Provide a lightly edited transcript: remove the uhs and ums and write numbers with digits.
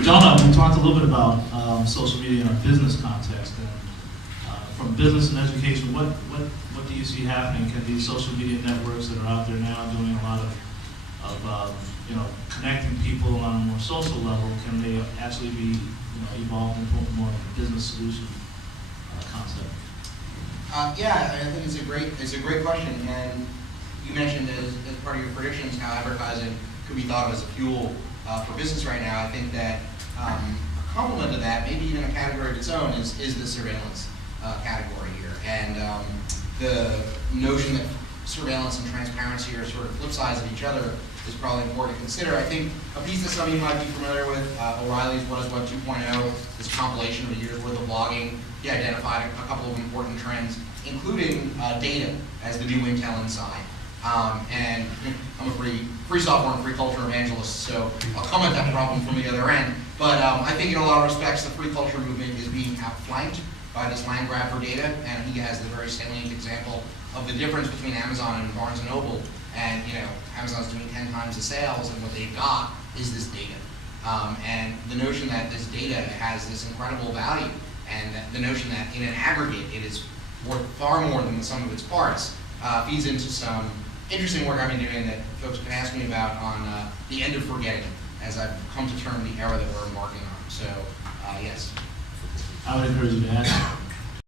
John, we talked a little bit about social media in a business context, and from business and education, what do you see happening? Can these social media networks that are out there now doing a lot of connecting people on a more social level, can they actually be evolved into more of a business solution concept? Yeah, I think it's a great question, and you mentioned as part of your predictions how advertising could be thought of as a fuel for business right now. I think that a complement to that, maybe even a category of its own, is the surveillance category here, and the notion that surveillance and transparency are sort of flip sides of each other is probably important to consider. I think a piece that some of you might be familiar with, O'Reilly's What is Web 2.0, this compilation of a year's worth of blogging. He identified a couple of important trends, including data as the new intel inside. And I'm a free software and free culture evangelist, so I'll come at that problem from the other end. But I think in a lot of respects, the free culture movement is being outflanked by this land grab for data, and he has the very salient example of the difference between Amazon and Barnes and Noble. And Amazon's doing 10 times the sales, and what they've got is this data. And the notion that this data has this incredible value, and the notion that in an aggregate it is worth far more than the sum of its parts, feeds into some interesting work I've been doing that folks can ask me about on the end of forgetting, as I've come to term the era that we're embarking on. So, yes. I would encourage you to ask.